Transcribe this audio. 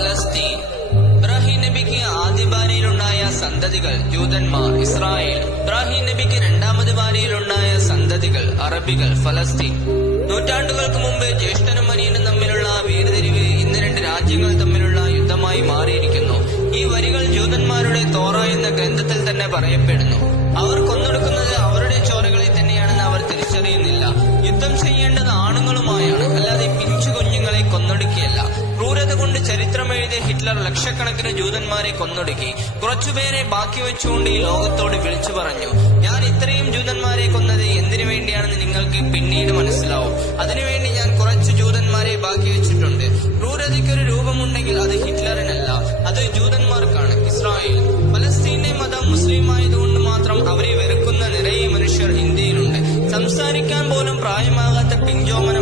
ഫലസ്തീൻ. ഇബ്രാഹിം നബിക്ക് ആദ്യ ഭാര്യയിലുണ്ടായ സന്തതികൾ ജൂതന്മാർ ഇസ്രായേൽ. ഇബ്രാഹിം നബിക്ക് രണ്ടാമത് ഭാര്യയിലുണ്ടായ സന്തതികൾ അറബികൾ ഫലസ്തീൻ. നൂറ്റാണ്ടുകൾക്ക് മുമ്പ് ജ്യേഷ്ഠനും അനിയനും തമ്മിലുള്ള വേർതിരിവ് ഇന്ന് രണ്ട് രാജ്യങ്ങൾ തമ്മിലുള്ള യുദ്ധമായി മാറിയിരിക്കുന്നു. ഈ വരികൾ ജൂതന്മാരുടെ തോറ എന്ന ഗ്രന്ഥത്തിൽ തന്നെ പറയപ്പെടുന്നു. അവർ കൊന്നൊടുക്കുന്നത് അവരുടെ ചോരകളെ തന്നെയാണെന്ന് അവർ തിരിച്ചറിയുന്നില്ല. യുദ്ധം ചെയ്യേണ്ടത് ആണുങ്ങളുമായാണ്, അല്ലാതെ പിഞ്ചു കുഞ്ഞുങ്ങളെ കൊന്നൊടുക്കിയല്ല. ക്രൂരത കൊണ്ട് ചരിത്രമെഴുതിയ ഹിറ്റ്ലർ ലക്ഷക്കണക്കിന് ജൂതന്മാരെ കൊന്നൊടുക്കി. കുറച്ചുപേരെ ബാക്കി വെച്ചുകൊണ്ട് ഈ ലോകത്തോട് വിളിച്ചു പറഞ്ഞു, ഞാൻ ഇത്രയും ജൂതന്മാരെ കൊന്നത് എന്തിനു വേണ്ടിയാണെന്ന് നിങ്ങൾക്ക് പിന്നീട് മനസ്സിലാവും. അതിനുവേണ്ടി ഞാൻ കുറച്ച് ജൂതന്മാരെ ബാക്കി വെച്ചിട്ടുണ്ട്. ക്രൂരതയ്ക്കൊരു രൂപമുണ്ടെങ്കിൽ അത് ഹിറ്റ്ലറിനല്ല, അത് ജൂതന്മാർക്കാണ്. ഇസ്രായേൽ. ഫലസ്തീന്റെ മതം മുസ്ലിം ആയതുകൊണ്ട് മാത്രം അവരെ വെറുക്കുന്ന നിറയെ മനുഷ്യർ ഇന്ത്യയിലുണ്ട്. സംസാരിക്കാൻ പോലും പ്രായമാകാത്ത പിഞ്ചോമന